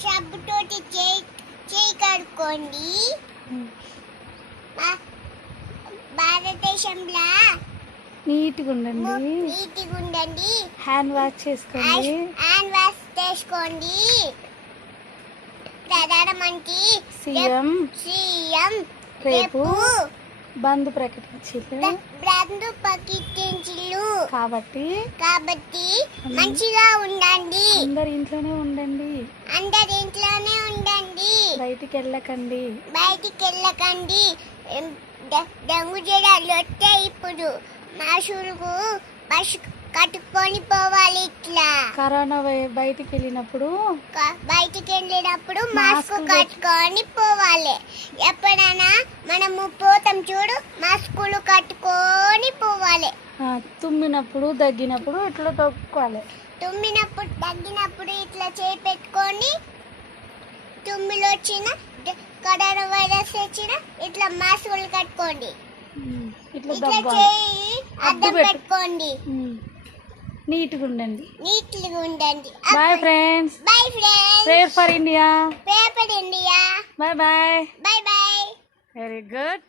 సబ్బుతోటి చేయి కడుక్కోండి. భారతదేశంలో నీట్గా ఉండండి. హ్యాండ్ వాష్ చేసుకోండి. ప్రధానమంత్రి సీఎం రేపు బంద్ ప్రకటించిల్లు కాబట్టి మంచిగా ఉండండి. అందరు ఇంట్లోనే ఉండండి. బయటికి వెళ్ళకండి. డెంగు జ్వరాలు వస్తే ఇప్పుడు మాస్కులు కట్టుకొని పోవాలి. ఇట్లా కరోనా బయటికి వెళ్ళినప్పుడు మాస్క్ కట్టుకొని పోవాలి. ఎప్పుడైనా మనము పోతాం చూడు, మాస్కులు కట్టుకొని పోవాలి. తుమ్మినప్పుడు దగ్గినప్పుడు ఇట్లా తొక్కాలి. దగ్గినప్పుడు ఇట్లా చేయి పెట్టుకొని, తుమ్మిలు వచ్చిన కరోనా వైరస్ వచ్చిన ఇట్లా మాస్కులు కట్టుకోండి. ఇట్లా చేయి అద్దం పెట్టుకోండి. నీట్గా ఉండండి. Bye friends. Prayer for India. Bye bye. Very good.